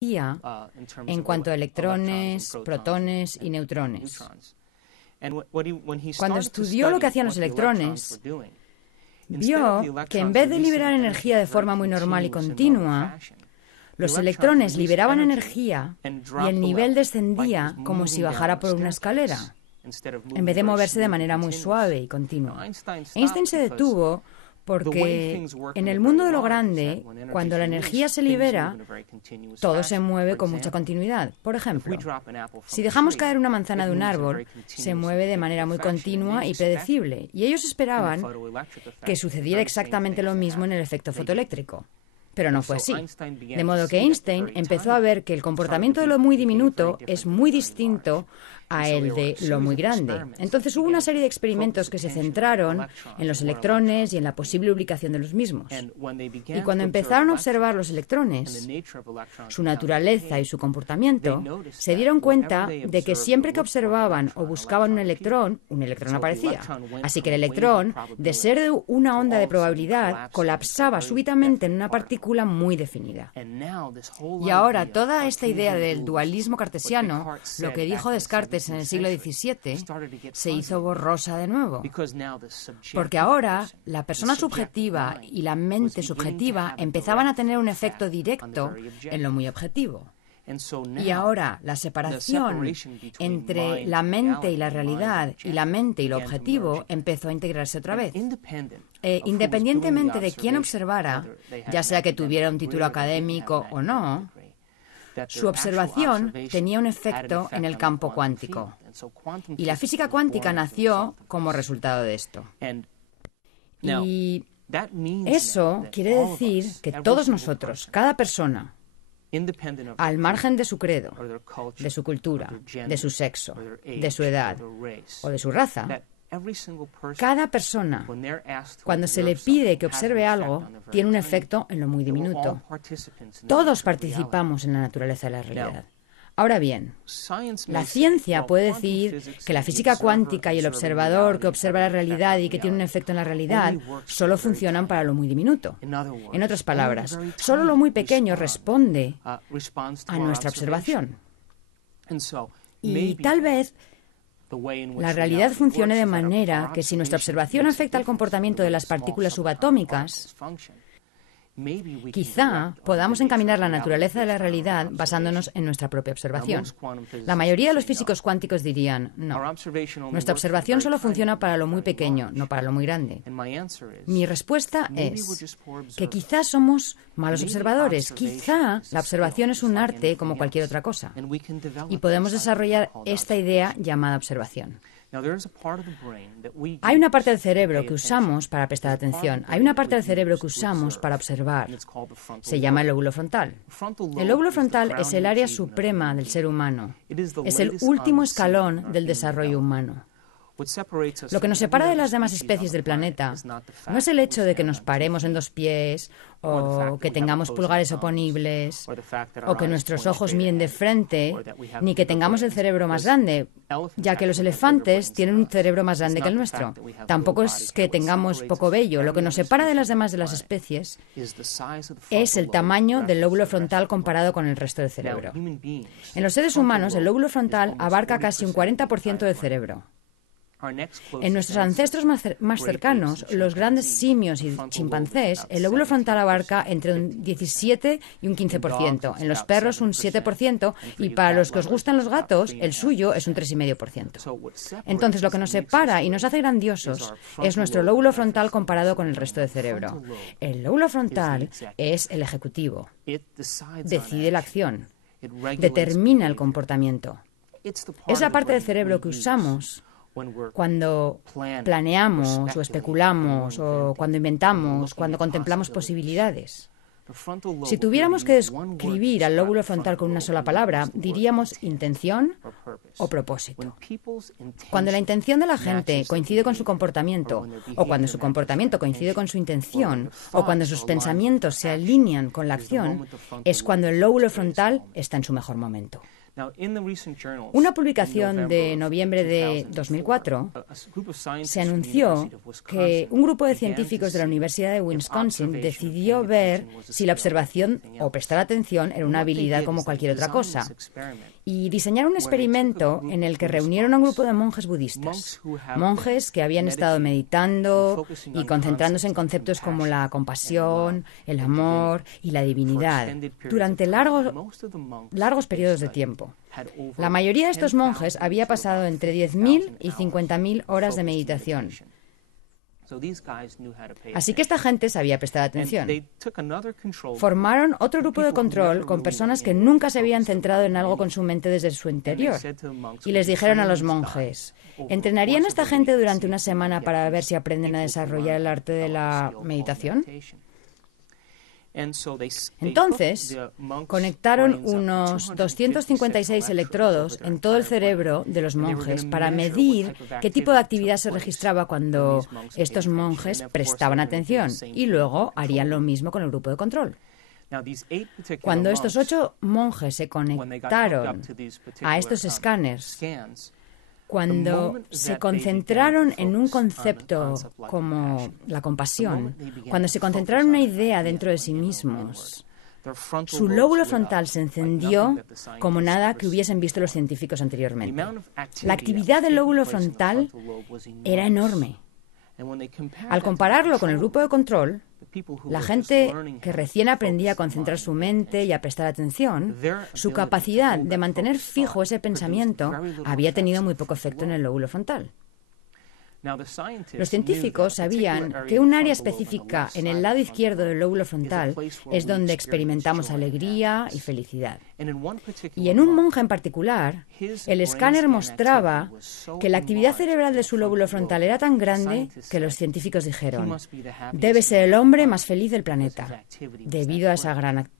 en cuanto a electrones, protones y neutrones. Cuando estudió lo que hacían los electrones, vio que en vez de liberar energía de forma muy normal y continua, los electrones liberaban energía y el nivel descendía como si bajara por una escalera, en vez de moverse de manera muy suave y continua. Einstein se detuvo porque en el mundo de lo grande, cuando la energía se libera, todo se mueve con mucha continuidad. Por ejemplo, si dejamos caer una manzana de un árbol, se mueve de manera muy continua y predecible, y ellos esperaban que sucediera exactamente lo mismo en el efecto fotoeléctrico. Pero no fue así. De modo que Einstein empezó a ver que el comportamiento de lo muy diminuto es muy distinto a el de lo muy grande. Entonces hubo una serie de experimentos que se centraron en los electrones y en la posible ubicación de los mismos. Y cuando empezaron a observar los electrones, su naturaleza y su comportamiento, se dieron cuenta de que siempre que observaban o buscaban un electrón aparecía. Así que el electrón, de ser de una onda de probabilidad, colapsaba súbitamente en una partícula muy definida. Y ahora toda esta idea del dualismo cartesiano, lo que dijo Descartes en el siglo XVII, se hizo borrosa de nuevo. Porque ahora la persona subjetiva y la mente subjetiva empezaban a tener un efecto directo en lo muy objetivo. Y ahora la separación entre la mente y la realidad y la mente y lo objetivo empezó a integrarse otra vez. Independientemente de quién observara, ya sea que tuviera un título académico o no, su observación tenía un efecto en el campo cuántico. Y la física cuántica nació como resultado de esto. Y eso quiere decir que todos nosotros, cada persona, al margen de su credo, de su cultura, de su sexo, de su edad o de su raza, cada persona, cuando se le pide que observe algo, tiene un efecto en lo muy diminuto. Todos participamos en la naturaleza de la realidad. Ahora bien, la ciencia puede decir que la física cuántica y el observador que observa la realidad y que tiene un efecto en la realidad solo funcionan para lo muy diminuto. En otras palabras, solo lo muy pequeño responde a nuestra observación. Y tal vez la realidad funcione de manera que si nuestra observación afecta al comportamiento de las partículas subatómicas, quizá podamos encaminar la naturaleza de la realidad basándonos en nuestra propia observación. La mayoría de los físicos cuánticos dirían, no, nuestra observación solo funciona para lo muy pequeño, no para lo muy grande. Mi respuesta es que quizá somos malos observadores, quizá la observación es un arte como cualquier otra cosa, y podemos desarrollar esta idea llamada observación. Hay una parte del cerebro que usamos para prestar atención. Hay una parte del cerebro que usamos para observar. Se llama el lóbulo frontal. El lóbulo frontal es el área suprema del ser humano. Es el último escalón del desarrollo humano. Lo que nos separa de las demás especies del planeta no es el hecho de que nos paremos en dos pies, o que tengamos pulgares oponibles, o que nuestros ojos miren de frente, ni que tengamos el cerebro más grande, ya que los elefantes tienen un cerebro más grande que el nuestro. Tampoco es que tengamos poco vello. Lo que nos separa de las demás de las especies es el tamaño del lóbulo frontal comparado con el resto del cerebro. En los seres humanos, el lóbulo frontal abarca casi un 40% del cerebro. En nuestros ancestros más cercanos, los grandes simios y chimpancés, el lóbulo frontal abarca entre un 17 y un 15%, en los perros un 7% y para los que os gustan los gatos, el suyo es un 3,5%. Entonces, lo que nos separa y nos hace grandiosos es nuestro lóbulo frontal comparado con el resto del cerebro. El lóbulo frontal es el ejecutivo, decide la acción, determina el comportamiento. Es la parte del cerebro que usamos cuando planeamos o especulamos o cuando inventamos, cuando contemplamos posibilidades. Si tuviéramos que describir al lóbulo frontal con una sola palabra, diríamos intención o propósito. Cuando la intención de la gente coincide con su comportamiento, o cuando su comportamiento coincide con su intención, o cuando sus pensamientos se alinean con la acción, es cuando el lóbulo frontal está en su mejor momento. Una publicación de noviembre de 2004 se anunció que un grupo de científicos de la Universidad de Wisconsin decidió ver si la observación o prestar atención era una habilidad como cualquier otra cosa, y diseñaron un experimento en el que reunieron a un grupo de monjes budistas, monjes que habían estado meditando y concentrándose en conceptos como la compasión, el amor y la divinidad durante largos periodos de tiempo. La mayoría de estos monjes había pasado entre 10.000 y 50.000 horas de meditación. Así que esta gente sabía prestar atención. Formaron otro grupo de control con personas que nunca se habían centrado en algo con su mente desde su interior. Y les dijeron a los monjes, ¿entrenarían a esta gente durante una semana para ver si aprenden a desarrollar el arte de la meditación? Entonces, conectaron unos 256 electrodos en todo el cerebro de los monjes para medir qué tipo de actividad se registraba cuando estos monjes prestaban atención, y luego harían lo mismo con el grupo de control. Cuando estos 8 monjes se conectaron a estos escáneres, cuando se concentraron en un concepto como la compasión, cuando se concentraron en una idea dentro de sí mismos, su lóbulo frontal se encendió como nada que hubiesen visto los científicos anteriormente. La actividad del lóbulo frontal era enorme. Al compararlo con el grupo de control, la gente que recién aprendía a concentrar su mente y a prestar atención, su capacidad de mantener fijo ese pensamiento había tenido muy poco efecto en el lóbulo frontal. Los científicos sabían que un área específica en el lado izquierdo del lóbulo frontal es donde experimentamos alegría y felicidad. Y en un monje en particular, el escáner mostraba que la actividad cerebral de su lóbulo frontal era tan grande que los científicos dijeron, debe ser el hombre más feliz del planeta, debido a esa gran actividad.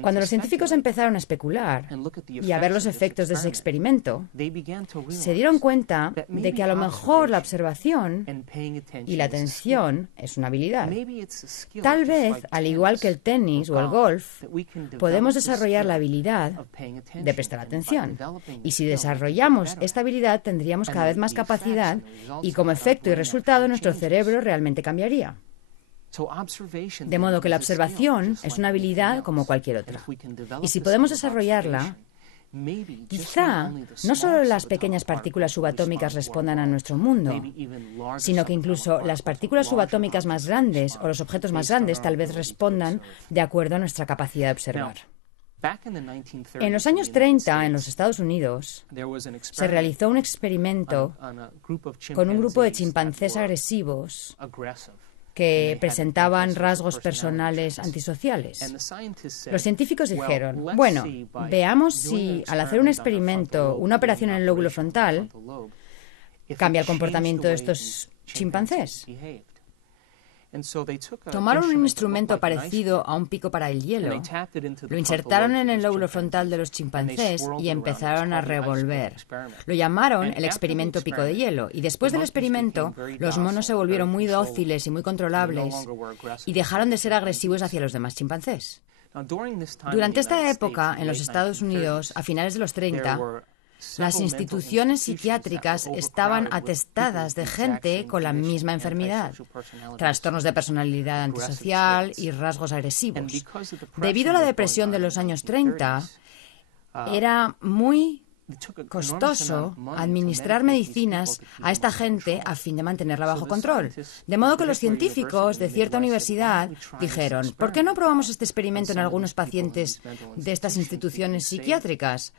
Cuando los científicos empezaron a especular y a ver los efectos de ese experimento, se dieron cuenta de que a lo mejor la observación y la atención es una habilidad. Tal vez, al igual que el tenis o el golf, podemos desarrollar la habilidad de prestar atención. Y si desarrollamos esta habilidad, tendríamos cada vez más capacidad y, como efecto y resultado, nuestro cerebro realmente cambiaría. De modo que la observación es una habilidad como cualquier otra. Y si podemos desarrollarla, quizá no solo las pequeñas partículas subatómicas respondan a nuestro mundo, sino que incluso las partículas subatómicas más grandes o los objetos más grandes tal vez respondan de acuerdo a nuestra capacidad de observar. En los años 30, en los Estados Unidos, se realizó un experimento con un grupo de chimpancés agresivos que presentaban rasgos personales antisociales. Los científicos dijeron, bueno, veamos si al hacer un experimento, una operación en el lóbulo frontal, cambia el comportamiento de estos chimpancés. Tomaron un instrumento parecido a un pico para el hielo, lo insertaron en el lóbulo frontal de los chimpancés y empezaron a revolver. Lo llamaron el experimento pico de hielo, y después del experimento, los monos se volvieron muy dóciles y muy controlables y dejaron de ser agresivos hacia los demás chimpancés. Durante esta época, en los Estados Unidos, a finales de los 30, las instituciones psiquiátricas estaban atestadas de gente con la misma enfermedad, trastornos de personalidad antisocial y rasgos agresivos. Debido a la depresión de los años 30, era muy costoso administrar medicinas a esta gente a fin de mantenerla bajo control. De modo que los científicos de cierta universidad dijeron, ¿por qué no probamos este experimento en algunos pacientes de estas instituciones psiquiátricas?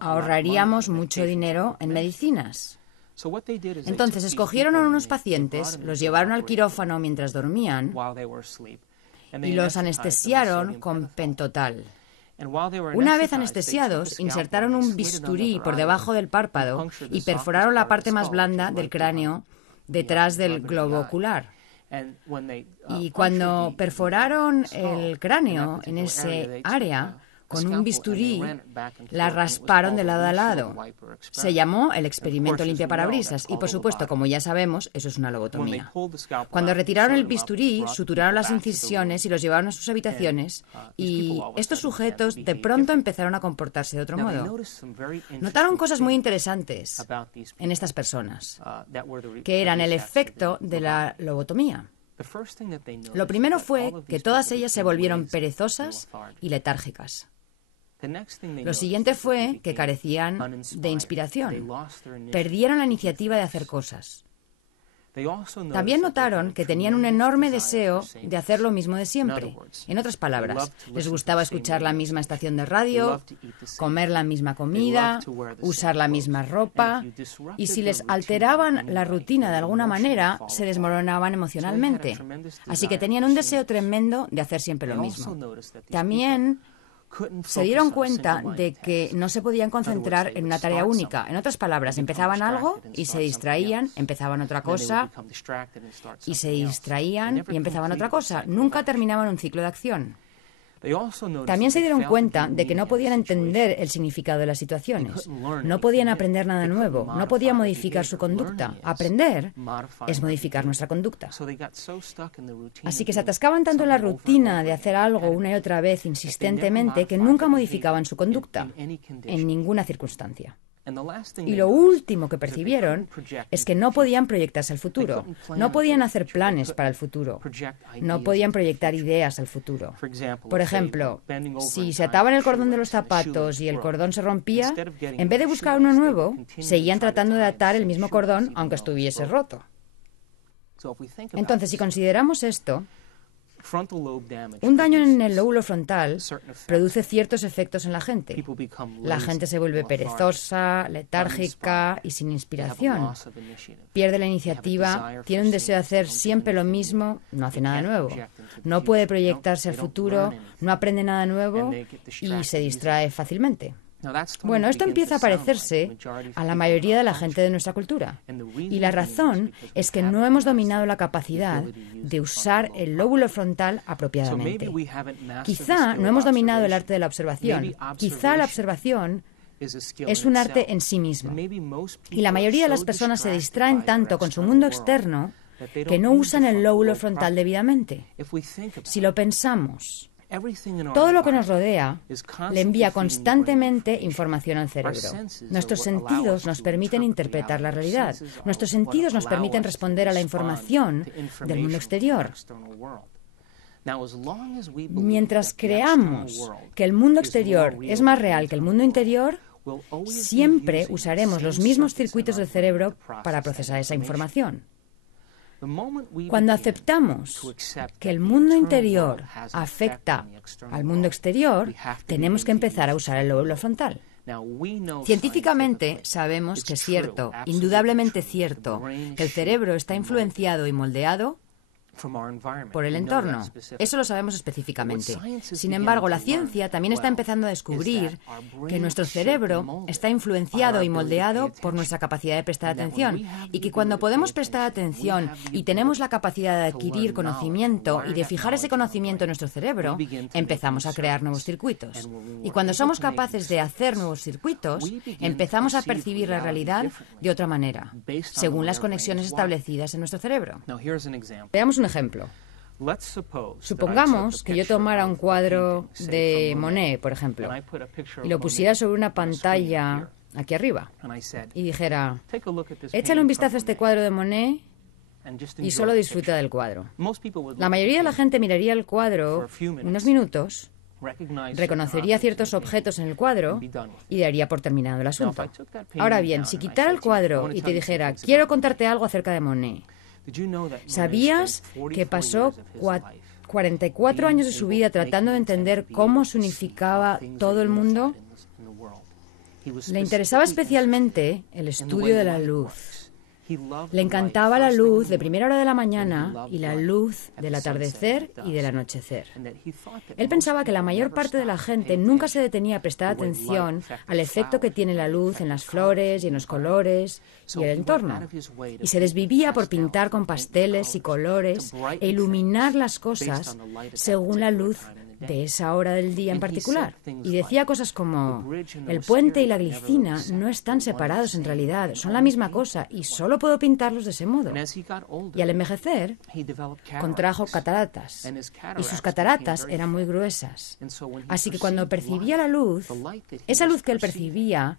Ahorraríamos mucho dinero en medicinas. Entonces escogieron a unos pacientes, los llevaron al quirófano mientras dormían y los anestesiaron con pentotal. Una vez anestesiados, insertaron un bisturí por debajo del párpado y perforaron la parte más blanda del cráneo detrás del globo ocular. Y cuando perforaron el cráneo en ese área, con un bisturí, la rasparon de lado a lado. Se llamó el experimento limpiaparabrisas y, por supuesto, como ya sabemos, eso es una lobotomía. Cuando retiraron el bisturí, suturaron las incisiones y los llevaron a sus habitaciones y estos sujetos de pronto empezaron a comportarse de otro modo. Notaron cosas muy interesantes en estas personas, que eran el efecto de la lobotomía. Lo primero fue que todas ellas se volvieron perezosas y letárgicas. Lo siguiente fue que carecían de inspiración. Perdieron la iniciativa de hacer cosas. También notaron que tenían un enorme deseo de hacer lo mismo de siempre. En otras palabras, les gustaba escuchar la misma estación de radio, comer la misma comida, usar la misma ropa, y si les alteraban la rutina de alguna manera, se desmoronaban emocionalmente. Así que tenían un deseo tremendo de hacer siempre lo mismo. También se dieron cuenta de que no se podían concentrar en una tarea única. En otras palabras, empezaban algo y se distraían, empezaban otra cosa y se distraían y empezaban otra cosa. Nunca terminaban un ciclo de acción. También se dieron cuenta de que no podían entender el significado de las situaciones. No podían aprender nada nuevo. No podían modificar su conducta. Aprender es modificar nuestra conducta. Así que se atascaban tanto en la rutina de hacer algo una y otra vez insistentemente que nunca modificaban su conducta en ninguna circunstancia. Y lo último que percibieron es que no podían proyectarse al futuro, no podían hacer planes para el futuro, no podían proyectar ideas al futuro. Por ejemplo, si se ataban el cordón de los zapatos y el cordón se rompía, en vez de buscar uno nuevo, seguían tratando de atar el mismo cordón aunque estuviese roto. Entonces, si consideramos esto, un daño en el lóbulo frontal produce ciertos efectos en la gente. La gente se vuelve perezosa, letárgica y sin inspiración. Pierde la iniciativa, tiene un deseo de hacer siempre lo mismo, no hace nada nuevo. No puede proyectarse al futuro, no aprende nada nuevo y se distrae fácilmente. Bueno, esto empieza a parecerse a la mayoría de la gente de nuestra cultura. Y la razón es que no hemos dominado la capacidad de usar el lóbulo frontal apropiadamente. Quizá no hemos dominado el arte de la observación. Quizá la observación es un arte en sí mismo. Y la mayoría de las personas se distraen tanto con su mundo externo que no usan el lóbulo frontal debidamente. Si lo pensamos, todo lo que nos rodea le envía constantemente información al cerebro. Nuestros sentidos nos permiten interpretar la realidad. Nuestros sentidos nos permiten responder a la información del mundo exterior. Mientras creamos que el mundo exterior es más real que el mundo interior, siempre usaremos los mismos circuitos del cerebro para procesar esa información. Cuando aceptamos que el mundo interior afecta al mundo exterior, tenemos que empezar a usar el lóbulo frontal. Científicamente sabemos que es cierto, indudablemente cierto, que el cerebro está influenciado y moldeado por el entorno. Eso lo sabemos específicamente. Sin embargo, la ciencia también está empezando a descubrir que nuestro cerebro está influenciado y moldeado por nuestra capacidad de prestar atención y que cuando podemos prestar atención y tenemos la capacidad de adquirir conocimiento y de fijar ese conocimiento en nuestro cerebro, empezamos a crear nuevos circuitos. Y cuando somos capaces de hacer nuevos circuitos, empezamos a percibir la realidad de otra manera, según las conexiones establecidas en nuestro cerebro. Veamos un ejemplo. Supongamos que yo tomara un cuadro de Monet, por ejemplo, y lo pusiera sobre una pantalla aquí arriba y dijera, échale un vistazo a este cuadro de Monet y solo disfruta del cuadro. La mayoría de la gente miraría el cuadro unos minutos, reconocería ciertos objetos en el cuadro y daría por terminado el asunto. Ahora bien, si quitara el cuadro y te dijera, quiero contarte algo acerca de Monet, ¿sabías que pasó 44 años de su vida tratando de entender cómo se unificaba todo el mundo? Le interesaba especialmente el estudio de la luz. Le encantaba la luz de primera hora de la mañana y la luz del atardecer y del anochecer. Él pensaba que la mayor parte de la gente nunca se detenía a prestar atención al efecto que tiene la luz en las flores y en los colores y el entorno. Y se desvivía por pintar con pasteles y colores e iluminar las cosas según la luz de esa hora del día en particular. Y decía cosas como, el puente y la glicina no están separados en realidad, son la misma cosa y solo puedo pintarlos de ese modo. Y al envejecer, contrajo cataratas y sus cataratas eran muy gruesas. Así que cuando percibía la luz, esa luz que él percibía